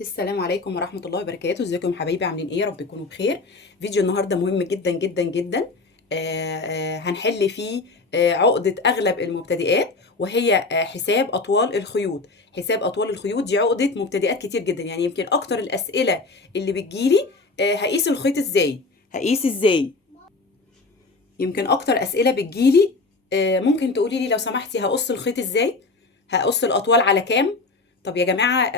السلام عليكم ورحمة الله وبركاته. ازيكم يا حبايبي؟ عاملين ايه؟ يا رب تكونوا بخير. فيديو النهارده مهم جدا جدا جدا. هنحل فيه عقدة اغلب المبتدئات، وهي حساب اطوال الخيوط. حساب اطوال الخيوط دي عقدة مبتدئات كتير جدا، يعني يمكن اكتر الاسئلة اللي بتجيلي هقيس الخيط ازاي، هقيس ازاي. يمكن اكتر اسئلة بتجيلي ممكن تقولي لي لو سمحتي هقص الخيط ازاي، هقص الاطوال على كام. طب يا جماعة،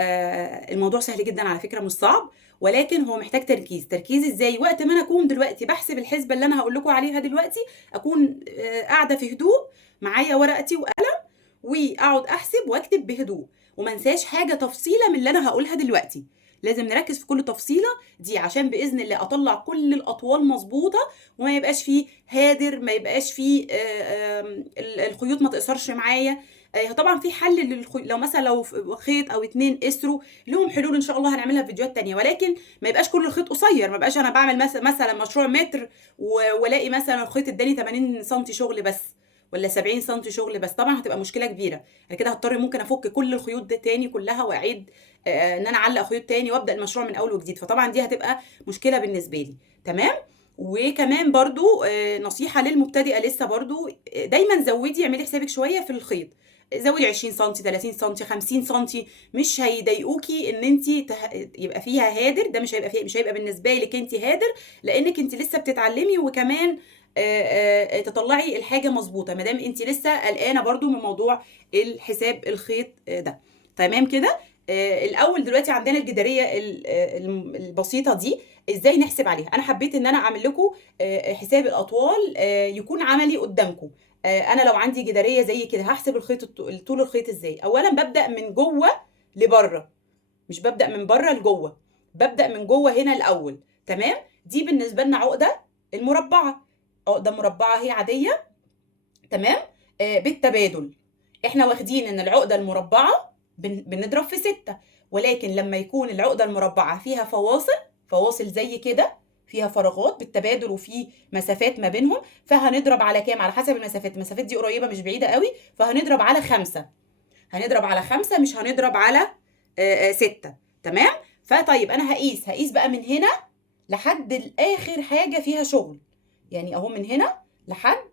الموضوع سهل جدا على فكرة، مش صعب، ولكن هو محتاج تركيز. تركيز ازاي؟ وقت ما انا اكون دلوقتي بحسب الحسبة اللي انا هقول لكم عليها دلوقتي، اكون قاعدة في هدوء، معايا ورقتي وقلم، واقعد احسب واكتب بهدوء، وما انساش حاجة تفصيلة من اللي انا هقولها دلوقتي. لازم نركز في كل تفصيلة دي عشان بإذن الله أطلع كل الأطوال مظبوطة، وما يبقاش فيه هادر، ما يبقاش فيه الخيوط ما تقصرش معايا. طبعا في حل لو مثلا لو خيط او اتنين قسروا، لهم حلول ان شاء الله هنعملها في فيديوهات تانية، ولكن ما يبقاش كل الخيط قصير، ما يبقاش انا بعمل مثلا مشروع متر والاقي مثلا الخيط اداني 80 سم شغل بس، ولا 70 سم شغل بس. طبعا هتبقى مشكله كبيره. انا كده هضطر ممكن افك كل الخيوط دي تاني كلها، واعيد ان انا اعلق خيوط تاني وابدا المشروع من اول وجديد، فطبعا دي هتبقى مشكله بالنسبه لي. تمام. وكمان برضو نصيحه للمبتدئه لسه برضو، دايما زودي، اعملي حسابك شويه في الخيط. زودي 20 سم 30 سم 50 سم، مش هيضايقوكي ان انت يبقى فيها هادر. ده مش هيبقى بالنسبه لك انت هادر، لانك انت لسه بتتعلمي، وكمان تطلعي الحاجه مظبوطه، ما دام انت لسه قلقانه برضو من موضوع الحساب الخيط ده. تمام كده. الاول دلوقتي عندنا الجداريه البسيطه دي، ازاي نحسب عليها. انا حبيت ان انا اعمل لكم حساب الاطوال يكون عملي قدامكم. انا لو عندي جداريه زي كده هحسب طول الخيط ازاي. اولا ببدا من جوه لبره، مش ببدا من بره لجوه، ببدا من جوه هنا الاول. تمام. دي بالنسبه لنا عقده المربعه، عقده مربعه هي عاديه. تمام. بالتبادل، احنا واخدين ان العقده المربعه بنضرب في 6، ولكن لما يكون العقده المربعه فيها فواصل زي كده، فيها فراغات بالتبادل وفي مسافات ما بينهم، فهنضرب على كام؟ على حسب المسافات. المسافات دي قريبه مش بعيده قوي، فهنضرب على 5. هنضرب على 5، مش هنضرب على 6. تمام. فطيب انا هقيس بقى من هنا لحد الاخر حاجه فيها شغل، يعني اهو من هنا لحد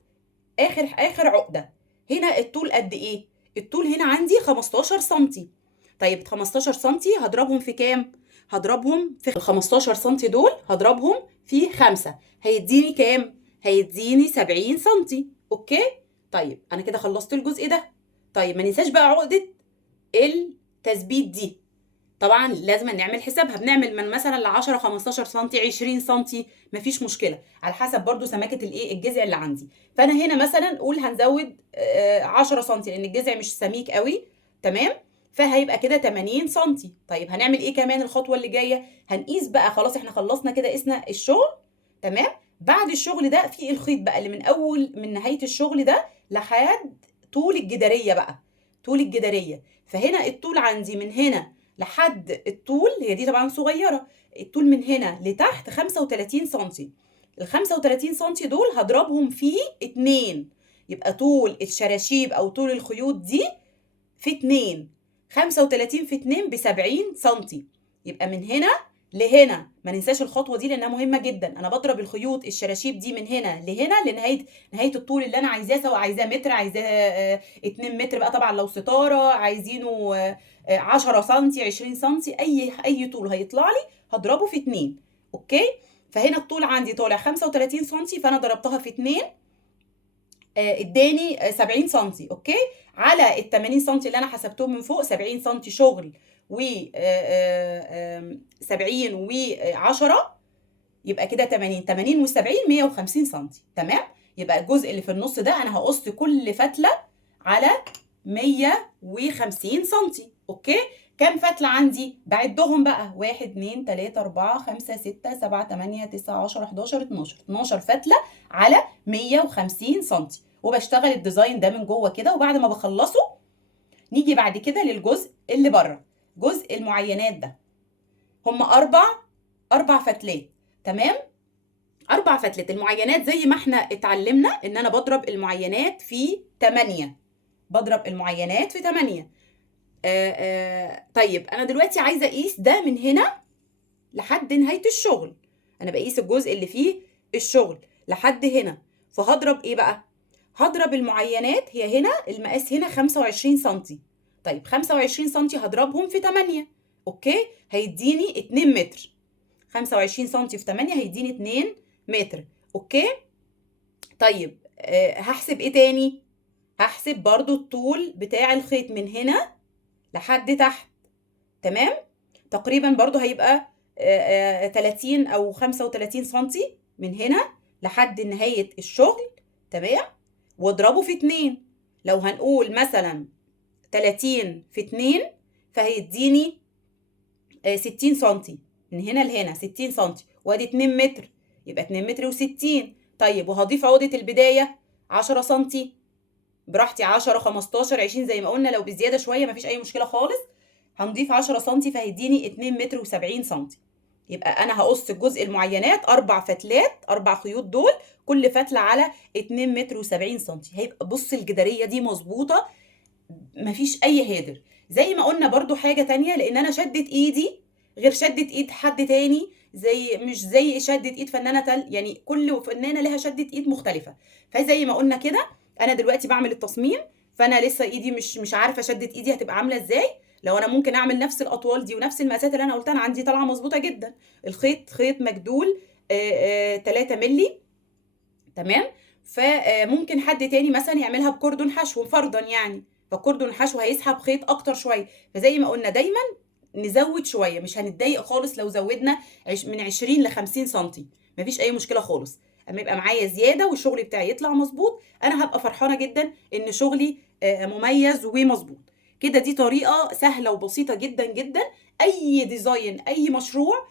اخر عقده. هنا الطول قد ايه؟ الطول هنا عندي 15 سنتي. طيب 15 سنتي هضربهم في كام؟ هضربهم في ال 15 سنتي دول، هضربهم في 5، هيديني كام؟ هيديني 70 سنتي. اوكي. طيب انا كده خلصت الجزء ده. طيب ما ننساش بقى عقده التثبيت دي، طبعا لازم نعمل حسابها. بنعمل من مثلا ل 10 15 سم 20 سم، مفيش مشكله، على حسب برضو سماكه الايه الجذع اللي عندي. فانا هنا مثلا قول هنزود 10 سم لان الجذع مش سميك قوي. تمام. فهيبقى كده 80 سم. طيب هنعمل ايه كمان الخطوه اللي جايه؟ هنقيس بقى. خلاص احنا خلصنا كده، قسنا الشغل. تمام. بعد الشغل ده في الخيط بقى اللي من نهايه الشغل ده لحد طول الجداريه بقى، طول الجداريه. فهنا الطول عندي من هنا لحد الطول، هي دي طبعا صغيره، الطول من هنا لتحت 35 سم. ال 35 سم دول هضربهم في 2، يبقى طول الشراشيب او طول الخيوط دي في 2. 35 في 2 ب 70 سم. يبقى من هنا لهنا، ما ننساش الخطوه دي لانها مهمه جدا. انا بضرب الخيوط الشراشيب دي من هنا لهنا لنهايه الطول اللي انا عايزاه، سواء عايزاه متر، عايزاه 2 متر بقى طبعا لو ستاره، عايزينه 10 سم 20 سم، اي طول هيطلع لي هضربه في 2. اوكي. فهنا الطول عندي طالع 35 سم، فانا ضربتها في 2 اداني 70 سم. اوكي. على ال 80 سم اللي انا حسبتهم من فوق، 70 سم شغل و 70 و10، يبقى كده 80 و70 150 سم. تمام. يبقى الجزء اللي في النص ده انا هقص كل فتله على 150 سم. اوكي. كام فتله عندي؟ بعدهم بقى: 1 2 3 4 5 6 7 8 9 10 11 12 فتله على 150 سم. وبشتغل الديزاين ده من جوه كده. وبعد ما بخلصه نيجي بعد كده للجزء اللي بره، جزء المعينات ده. هم اربع فتلات. تمام. 4 فتلات المعينات، زي ما احنا اتعلمنا ان انا بضرب المعينات في 8. بضرب المعينات في 8. طيب انا دلوقتي عايزه اقيس ده من هنا لحد نهايه الشغل. انا بقيس الجزء اللي فيه الشغل لحد هنا، فهضرب ايه بقى؟ هضرب المعينات، هي هنا المقاس هنا 25 سنتي. طيب 25 سنتي هضربهم في 8، اوكي، هيديني 2 متر. 25 سنتي في 8 هيديني 2 متر، اوكي. طيب هحسب ايه تاني؟ هحسب برضو الطول بتاع الخيط من هنا لحد تحت، تمام. تقريبا برضو هيبقى 30 او 35 سنتي من هنا لحد نهاية الشغل، تمام. واضربه في 2. لو هنقول مثلا 30 في 2 فهيديني 60 سنتي من هنا لهنا، 60 سنتي، وادي 2 متر، يبقى 2 متر و60. طيب وهضيف عقدة البداية 10 سنتي، براحتي 10 15 20 زي ما قلنا، لو بزيادة شوية مفيش أي مشكلة خالص. هنضيف 10 سنتي فهيديني 2 متر و70 سنتي. يبقى أنا هقص الجزء المعينات 4 فتلات، 4 خيوط دول، كل فتلة على 2 متر و70 سنتي. هيبقى بص الجدارية دي مظبوطة، مفيش أي هادر. زي ما قلنا برضو حاجة تانية، لأن أنا شدت إيدي غير شدة إيد حد تاني، مش زي شدة إيد فنانة يعني كل فنانة لها شدة إيد مختلفة. فزي ما قلنا كده، أنا دلوقتي بعمل التصميم، فأنا لسه إيدي مش عارفة شدة إيدي هتبقى عاملة إزاي. لو أنا ممكن أعمل نفس الأطوال دي ونفس المقاسات اللي أنا قلتها، أنا عندي طالعة مظبوطة جدا. الخيط خيط مجدول 3 مللي، تمام. فممكن حد تاني مثلا يعملها بكوردون حشو فرضا يعني، فالكوردون الحشو هيسحب خيط اكتر شويه. فزي ما قلنا دايما نزود شويه، مش هنتضايق خالص لو زودنا من 20 ل 50 سنتي، مفيش اي مشكله خالص. اما يبقى معايا زياده والشغل بتاعي يطلع مظبوط، انا هبقى فرحانه جدا ان شغلي مميز ومظبوط كده. دي طريقه سهله وبسيطه جدا جدا. اي ديزاين، اي مشروع،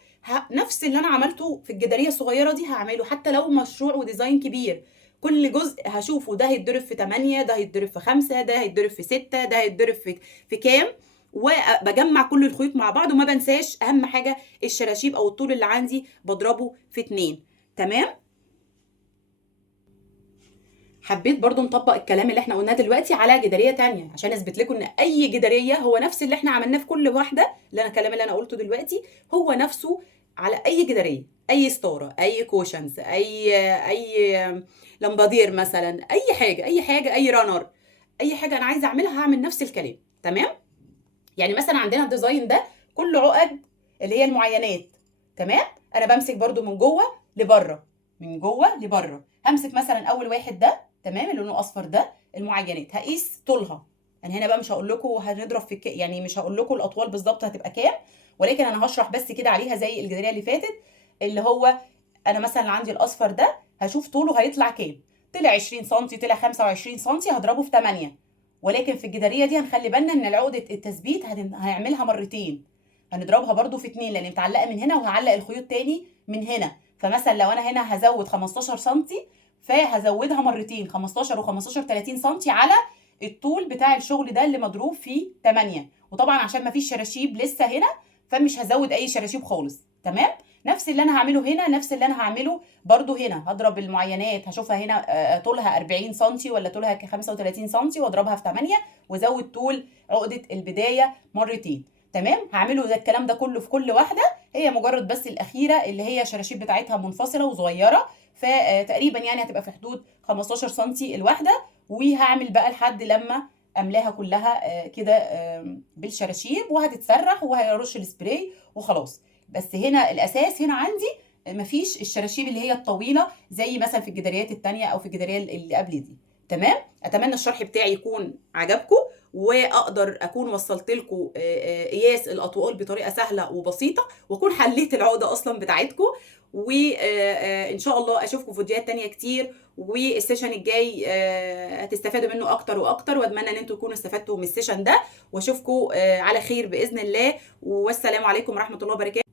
نفس اللي انا عملته في الجداريه الصغيره دي هعمله، حتى لو مشروع وديزاين كبير. كل جزء هشوفه، ده هيتضرب في 8، ده هيتضرب في 5، ده هيتضرب في 6، ده هيتضرب في كام، وبجمع كل الخيوط مع بعض. وما بنساش اهم حاجه الشراشيب او الطول اللي عندي بضربه في 2، تمام. حبيت برضو نطبق الكلام اللي احنا قلناه دلوقتي على جداريه تانية، عشان اثبت لكم ان اي جداريه هو نفس اللي احنا عملناه في كل واحده. الكلام اللي انا قلته دلوقتي هو نفسه على اي جداريه، اي ستاره، اي كوشنز، اي لمبادير مثلا، اي حاجه اي حاجه، اي رانر، اي حاجه انا عايزه اعملها هعمل نفس الكلام، تمام. يعني مثلا عندنا الديزاين ده كله عقد اللي هي المعينات، تمام. انا بمسك برضو من جوه لبره، من جوه لبره. همسك مثلا اول واحد ده، تمام، اللي لونه اصفر ده، المعينات هقيس طولها. انا هنا بقى مش هقول لكم هنضرب في يعني مش هقول لكم الاطوال بالظبط هتبقى كام، ولكن انا هشرح بس كده عليها زي الجداريه اللي فاتت. اللي هو انا مثلا عندي الاصفر ده هشوف طوله هيطلع كام. طلع 20 سم، طلع 25 سم، هضربه في 8. ولكن في الجداريه دي هنخلي بالنا ان العقده التثبيت هيعملها مرتين، هنضربها برضو في 2 لان متعلقه من هنا، وهعلق الخيوط تاني من هنا. فمثلا لو انا هنا هزود 15 سم، فهزودها مرتين، 15 و15 30 سم على الطول بتاع الشغل ده اللي مضروب فيه 8. وطبعا عشان ما فيش شراشيب لسه هنا، فمش هزود اي شراشيب خالص، تمام. نفس اللي انا هعمله هنا، نفس اللي انا هعمله برضو هنا. هضرب المعينات، هشوفها هنا طولها 40 سم ولا طولها 35 سم، واضربها في 8 وازود طول عقده البدايه مرتين، تمام. هعمله ده الكلام ده كله في كل واحده. هي مجرد بس الاخيره اللي هي الشراشيب بتاعتها منفصله وصغيره، فتقريبا يعني هتبقى في حدود 15 سم الواحده. وهعمل بقى لحد لما املاها كلها كده بالشراشيب، وهتتسرح وهيرش السبراي وخلاص. بس هنا الاساس هنا عندي مفيش الشراشيب اللي هي الطويله زي مثلا في الجداريات التانية او في الجداريه اللي قبل دي، تمام. اتمنى الشرح بتاعي يكون عجبكم، واقدر اكون وصلت لكم قياس الاطوال بطريقه سهله وبسيطه، واكون حليت العقده اصلا بتاعتكم. وان شاء الله اشوفكم في فيديوهات تانية كتير، والسيشن الجاي هتستفادوا منه اكتر واكتر، واتمنى ان انتم تكونوا استفدتوا من السيشن ده. واشوفكم على خير باذن الله، والسلام عليكم ورحمه الله وبركاته.